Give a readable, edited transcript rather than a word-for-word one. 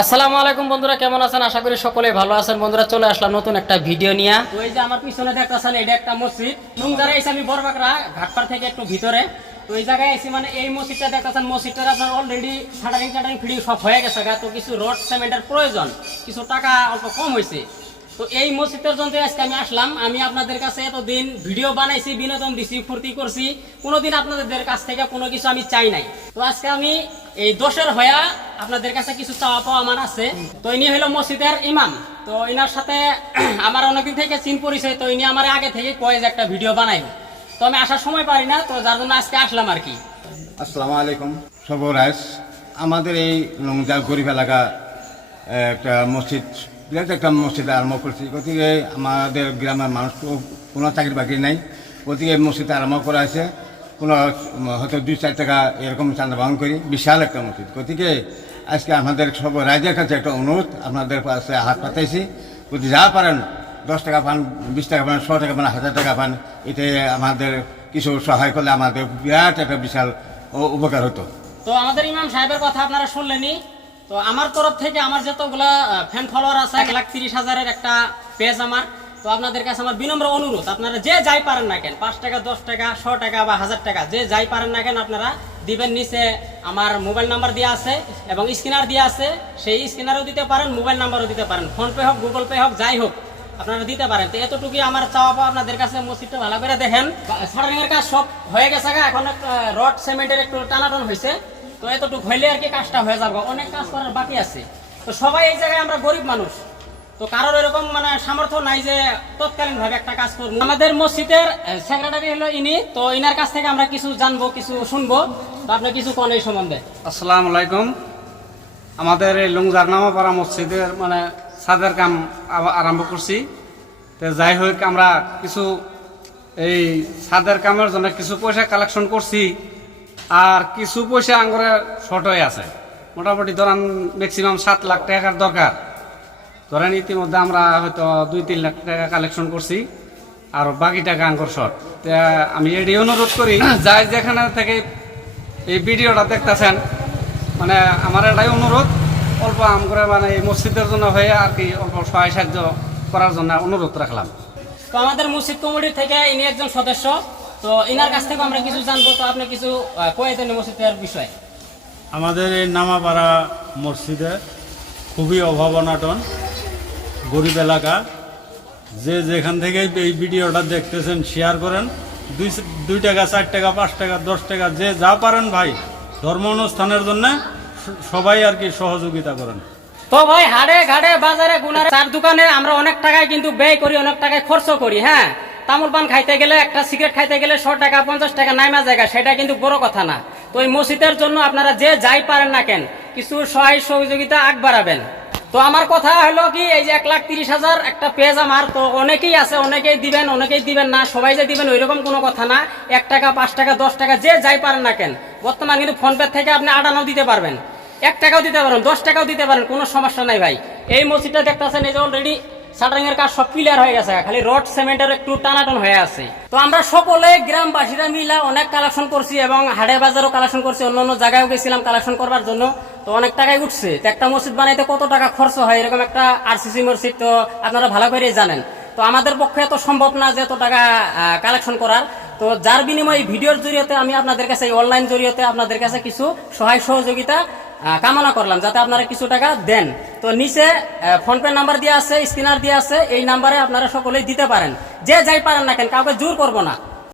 আসসালামু আলাইকুম বন্ধুরা, কেমন আছেন? আশা করি সকলেই ভালো আছেন। বন্ধুরা, চলে আসলাম নতুন একটা ভিডিও নিয়ে। ওই যে আমার পিছনে দেখতেছেন, এটা একটা মসজিদ। লুংজারে এসে আমি বড়বাকরা ঘাটপাড় থেকে একটু ভিতরে, তো এই জায়গায় এসে মানে এই মসজিদটা দেখতেছেন, মসজিদটার আপনার অলরেডি শাটারিং ফিটিং সব হয়ে গেছে। তো কিছু রড সিমেন্টের প্রয়োজন, কিছু টাকা অল্প কম হয়েছে। তো এই মসজিদের জন্য আজকে আমি আসলাম। আমি আপনাদের কাছে এতদিন ভিডিও বানাইছি, বিনোদন দিছি, ফুর্তি করছি, কোনোদিন আপনাদের কাছ থেকে কোনো কিছু আমি চাই নাই। তো আজকে আমি এই দোষের হয়া আপনাদের কাছে কিছু চাওয়া পাওয়া আমার আছে। তো ইনি হলো মসজিদের ইমাম। তো ইনার সাথে আমার অনেকদিন থেকে চিন পরিচয়। তো ইনি আমার আগে থেকে কয় যে একটা ভিডিও বানাই, তো আমি আসার সময় পারি না, তো যার জন্য আজকে আসলাম আর কি। আসসালামু আলাইকুম সবরাজ। আমাদের এই লংজার গরিব এলাকা একটা মসজিদ, বিরাট একটা মসজিদ আরম্ভ করছি। গতিকে আমাদের গ্রামের মানুষ কোনো চাকরি বাকরি নেই, গতিকে মসজিদ আরম্ভ করা হয়েছে। কোনো হয়তো 2-4 টাকা এরকম চাঁদা বহন করি, বিশাল একটা মসজিদ। গতিকে আজকে আমাদের সব রাজ্যের কাছে একটা অনুরোধ, আপনাদের কাছে হাত পাতাইছি। যদি যা পারেন 10 টাকা পান, 20 টাকা পান, 100 টাকা পান, 1000 টাকা পান, এতে আমাদের কিছু সহায় করলে আমাদের বিরাট একটা বিশাল উপকার হতো। তো আমাদের ইমাম সাহেবের কথা আপনারা শুনলেনি। তো আমার তরফ থেকে আমার যতগুলা ফ্যান ফলোয়ার আছে, 1,30,000-এর একটা পেজ আমার। তো আপনাদের কাছে আমার বিনম্র অনুরোধ, আপনারা যে যাই পারেন না কেন, 5 টাকা, 10 টাকা, 100 টাকা বা 1000 টাকা, যে যাই পারেন না কেন আপনারা দিবেন। নিচে আমার মোবাইল নাম্বার দেওয়া আছে এবং স্ক্যানার দেওয়া আছে, সেই স্ক্যানারও দিতে পারেন, মোবাইল নাম্বারও দিতে পারেন, ফোনপে হোক, গুগল পে হোক, যাই হোক আপনারা দিতে পারেন। তো এতটুকুই আমার চাওয়া পাওয়া আপনাদের কাছে। মসজিদটা ভালো করে দেখেন, শাটারিং এর কাজ সব হয়ে গেছে, এখন রড সিমেন্টের একটু টানাটান হয়েছে। তো এতটুকু হইলে আর কি কাজটা হয়ে যাবে, অনেক কাজ করার বাকি আছে। তো সবাই এই জায়গায় আমরা গরিব মানুষ, তো কারোর এরকম মানে সামর্থ্য নাই যে তৎকালীন ভাবে একটা কাজ করবো। আমাদের মসজিদের সেক্রেটারি হলো ইনি, তো ইনার কাছ থেকে আমরা কিছু জানবো, কিছু শুনবো। তো আপনি কিছু কোন এই সম্বন্ধে? আসসালামু আলাইকুম। আমাদের এই লুংজার নামাপাড়া মসজিদের মানে ছাদের কাম আরম্ভ করছি। তো যাই হোক, আমরা কিছু এই ছাদের কামের জন্য কিছু পয়সা কালেকশন করছি, আর কিছু পয়সা আঙ্গুরে শর্ট হয়ে আছে। মোটামুটি ধরেন ম্যাক্সিমাম 7 লাখ টাকার দরকার। ধরেন ইতিমধ্যে আমরা হয়তো 2-3 লাখ টাকা কালেকশন করছি, আর বাকি টাকা আঙ্গুর শর্ট। তা আমি এটি অনুরোধ করি, যাই যেখানে থেকে এই ভিডিওটা দেখতেছেন, মানে আমার এটাই অনুরোধ, অল্প আম করে মানে এই মসজিদের জন্য হয়ে আর কি অল্প সহায় সাহায্য করার জন্য অনুরোধ রাখলাম। তো আমাদের মসজিদ কমিটির থেকে ইনি একজন সদস্য, তো ইনার কাছ থেকে আমরা কিছু জানবো। তো আপনি কিছু কয়ে দেন মসজিদের বিষয়ে। আমাদের এই নামাপাড়া মসজিদে খুবই অভাব অনাটন, গরিব এলাকা। যে যেখান থেকে এই ভিডিওটা দেখতেছেন শেয়ার করেন। 2 টাকা, 4 টাকা, 5 টাকা, 10 টাকা, যে যা পারেন ভাই, ধর্ম অনুষ্ঠানের জন্য সবাই আর কি সহযোগিতা করেন। তো ভাই, হাড়ে ঘাড়ে বাজারে গুনার চার দোকানে আমরা অনেক টাকায় কিন্তু ব্যয় করি, অনেক টাকায় খরচ করি। হ্যাঁ, তামুল পান খাইতে গেলে, একটা সিগারেট খাইতে গেলে 100 টাকা, 50 টাকা নাইমা জায়গা, সেটা কিন্তু বড় কথা না। তো এই মসজিদের জন্য আপনারা যে যাই পারেন না কেন, কিছু সহায় সহযোগিতা আগ বাড়াবেন। তো আমার কথা হলো কি, এই যে 1,30,000 একটা পেজ আমার, তো অনেকেই আছে, অনেকেই দিবেন, অনেকেই দিবেন না, সবাই যে দিবেন ওইরকম কোনো কথা না। 1 টাকা, 5 টাকা, 10 টাকা, যে যাই পারেন না কেন, বর্তমান কিন্তু ফোনপে থেকে আপনি 8 দিতে পারবেন, 1 টাকাও দিতে পারেন, 10 টাকাও দিতে পারেন, কোনো সমস্যা নাই ভাই। এই মসজিদটা দেখতেছেন, এই যে অলরেডি শাটারিং এর কাজ সব ক্লিয়ার হয়ে গেছে, খালি রড সিমেন্টের একটু টানাটন হয়ে আছে। তো আমরা সকলে গ্রামবাসীরা মিলা অনেক কালেকশন করছি এবং হাটে বাজারও কালেকশন করছি, অন্য জায়গায়ও গেছিলাম কালেকশন করবার জন্য। তো অনেক টাকায় উঠছে। তো একটা মসজিদ বানাইতে কত টাকা খরচ হয়, এরকম একটা আরসিসি মসজিদ, তো আপনারা ভালো করেই জানেন। তো আমাদের পক্ষে এত সম্ভব না যে এত টাকা কালেকশন করার। তো যার বিনিময়ে ভিডিওর জরিয়তে আমি আপনাদের কাছে, অনলাইন জরিয়তে আপনাদের কাছে কিছু সহায় সহযোগিতা কামনা করলাম, যাতে আপনারা কিছু টাকা দেন। তো নিচে ফোনপে নাম্বার দেওয়া আছে, স্ক্যানার দেওয়া আছে, এই নাম্বারে আপনারা সকলেই দিতে পারেন। যে যাই পারেন না কেন, কাউকে জোর করবো না।